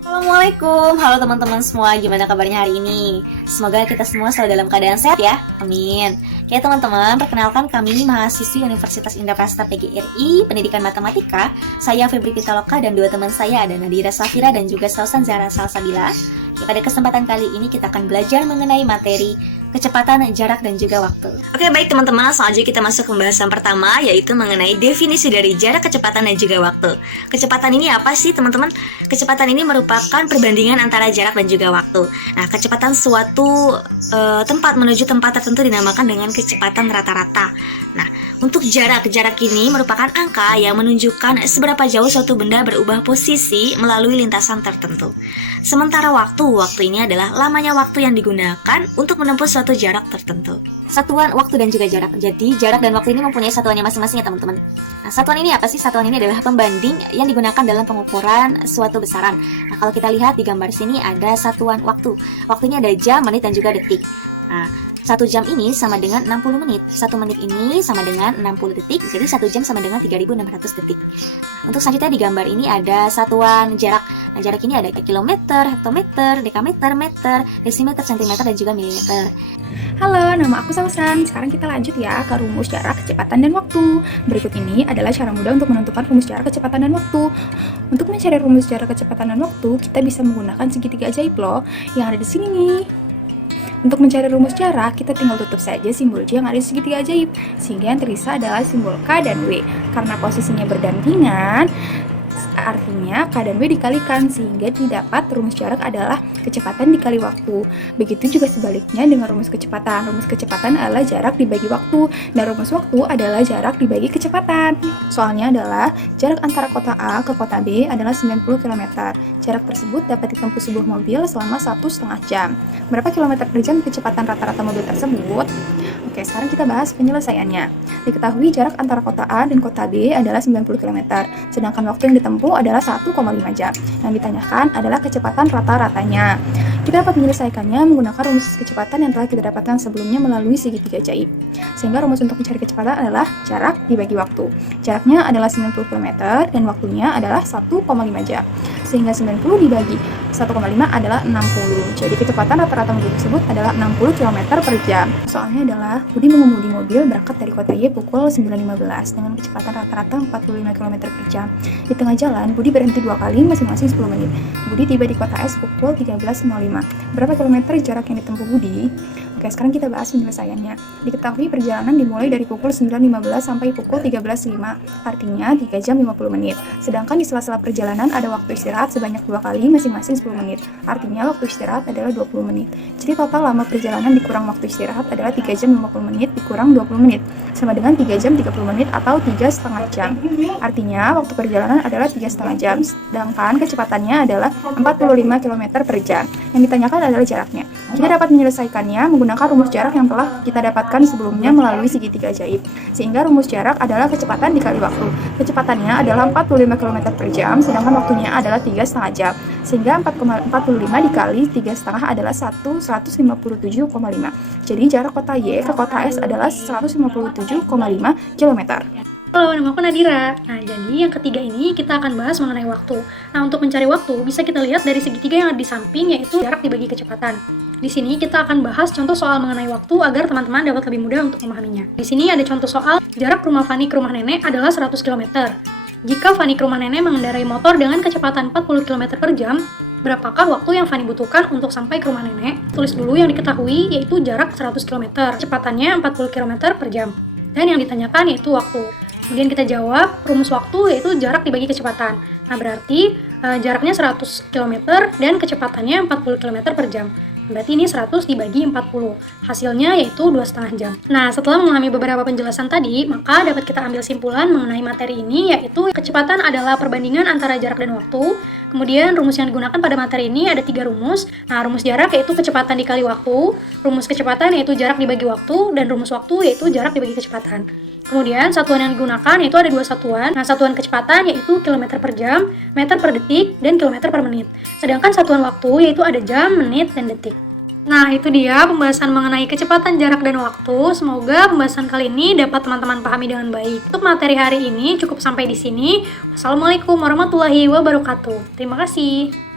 Assalamualaikum, halo teman-teman semua, gimana kabarnya hari ini? Semoga kita semua selalu dalam keadaan sehat ya, amin. Oke teman-teman, perkenalkan kami mahasiswi Universitas Indraprasta PGRI, Pendidikan Matematika. Saya Febri Pitaloka dan dua teman saya ada Nadira Safira dan juga Sausan Zahra Salsabila. Oke, pada kesempatan kali ini kita akan belajar mengenai materi kecepatan, jarak, dan juga waktu. Oke, baik teman-teman, selanjutnya kita masuk ke pembahasan pertama, yaitu mengenai definisi dari jarak, kecepatan, dan juga waktu. Kecepatan ini apa sih teman-teman? Kecepatan ini merupakan perbandingan antara jarak dan juga waktu. Nah, kecepatan suatu tempat menuju tempat tertentu dinamakan dengan kecepatan rata-rata. Nah, untuk jarak ini merupakan angka yang menunjukkan seberapa jauh suatu benda berubah posisi melalui lintasan tertentu. Sementara waktu ini adalah lamanya waktu yang digunakan untuk menempuh suatu jarak tertentu. Satuan waktu dan juga jarak. Jadi, jarak dan waktu ini mempunyai satuannya masing-masing ya teman-teman. Nah, satuan ini apa sih? Satuan ini adalah pembanding yang digunakan dalam pengukuran suatu besaran. Nah, kalau kita lihat di gambar sini ada satuan waktu. Waktunya ada jam, menit, dan juga detik. Nah, 1 jam ini sama dengan 60 menit. 1 menit ini sama dengan 60 detik. Jadi 1 jam sama dengan 3.600 detik. Untuk selanjutnya di gambar ini ada satuan jarak. Nah, jarak ini ada kilometer, hektometer, dekameter, meter, desimeter, sentimeter, dan juga milimeter. Halo, nama aku Sausan. Sekarang kita lanjut ya ke rumus jarak, kecepatan, dan waktu. Berikut ini adalah cara mudah untuk menentukan rumus jarak, kecepatan, dan waktu. Untuk mencari rumus jarak, kecepatan, dan waktu, kita bisa menggunakan segitiga ajaib loh yang ada di sini nih. Untuk mencari rumus jarak, kita tinggal tutup saja simbol J yang ada di segitiga ajaib, sehingga yang tersisa adalah simbol K dan W. Karena posisinya berdampingan, artinya K dan W dikalikan, sehingga didapat rumus jarak adalah kecepatan dikali waktu. Begitu juga sebaliknya dengan rumus kecepatan. Rumus kecepatan adalah jarak dibagi waktu, dan rumus waktu adalah jarak dibagi kecepatan. Soalnya adalah jarak antara kota A ke kota B adalah 90 km. Jarak tersebut dapat ditempuh sebuah mobil selama 1,5 jam. Berapa kilometer per jam kecepatan rata-rata mobil tersebut? Oke, sekarang kita bahas penyelesaiannya. Diketahui jarak antara kota A dan kota B adalah 90 km, sedangkan waktu yang ditempuh adalah 1,5 jam. Yang ditanyakan adalah kecepatan rata-ratanya. Kita dapat menyelesaikannya menggunakan rumus kecepatan yang telah kita dapatkan sebelumnya melalui segitiga ajaib. Sehingga rumus untuk mencari kecepatan adalah jarak dibagi waktu. Jaraknya adalah 90 km dan waktunya adalah 1,5 jam. Sehingga 90 dibagi 1,5 adalah 60. Jadi kecepatan rata-rata mobil tersebut adalah 60 km per jam. Soalnya adalah Budi mengemudi mobil berangkat dari kota Y pukul 9.15 dengan kecepatan rata-rata 45 km per jam. Di tengah jalan, Budi berhenti 2 kali masing-masing 10 menit. Budi tiba di kota S pukul 13.05. Berapa kilometer jarak yang ditempuh Budi? Oke, sekarang kita bahas penyelesaiannya. Diketahui perjalanan dimulai dari pukul 9.15 sampai pukul 13.05, artinya 3 jam 50 menit. Sedangkan di sela-sela perjalanan ada waktu istirahat sebanyak 2 kali masing-masing 10 menit, artinya waktu istirahat adalah 20 menit. Jadi total lama perjalanan dikurang waktu istirahat adalah 3 jam 50 menit dikurang 20 menit, sama dengan 3 jam 30 menit atau 3,5 jam. Artinya waktu perjalanan adalah 3,5 jam, sedangkan kecepatannya adalah 45 km per jam. Yang ditanyakan adalah jaraknya. Kita dapat menyelesaikannya menggunakan rumus jarak yang telah kita dapatkan sebelumnya melalui segitiga ajaib. Sehingga rumus jarak adalah kecepatan dikali waktu. Kecepatannya adalah 45 km per jam, sedangkan waktunya adalah 3,5 jam. Sehingga 4,45 dikali 3,5 adalah 157,5. Jadi jarak kota Y ke kota S adalah 157,5 km. Halo, nama aku Nadira. Nah, jadi yang ketiga ini kita akan bahas mengenai waktu. Nah, untuk mencari waktu bisa kita lihat dari segitiga yang ada di samping, yaitu jarak dibagi kecepatan. Di sini kita akan bahas contoh soal mengenai waktu agar teman-teman dapat lebih mudah untuk memahaminya. Di sini ada contoh soal jarak rumah Fani ke rumah nenek adalah 100 km. Jika Fani ke rumah nenek mengendarai motor dengan kecepatan 40 km per jam, berapakah waktu yang Fani butuhkan untuk sampai ke rumah nenek? Tulis dulu yang diketahui, yaitu jarak 100 km, kecepatannya 40 km per jam. Dan yang ditanyakan yaitu waktu. Kemudian kita jawab, rumus waktu yaitu jarak dibagi kecepatan. Nah, berarti jaraknya 100 km dan kecepatannya 40 km per jam. Berarti ini 100 dibagi 40. Hasilnya yaitu 2,5 jam. Nah, setelah memahami beberapa penjelasan tadi, maka dapat kita ambil simpulan mengenai materi ini, yaitu kecepatan adalah perbandingan antara jarak dan waktu. Kemudian rumus yang digunakan pada materi ini ada 3 rumus. Nah, rumus jarak yaitu kecepatan dikali waktu, rumus kecepatan yaitu jarak dibagi waktu, dan rumus waktu yaitu jarak dibagi kecepatan. Kemudian satuan yang digunakan yaitu ada 2 satuan. Nah, satuan kecepatan yaitu kilometer per jam, meter per detik, dan kilometer per menit. Sedangkan satuan waktu yaitu ada jam, menit, dan detik. Nah, itu dia pembahasan mengenai kecepatan, jarak, dan waktu. Semoga pembahasan kali ini dapat teman-teman pahami dengan baik. Untuk materi hari ini cukup sampai di sini. Wassalamualaikum warahmatullahi wabarakatuh. Terima kasih.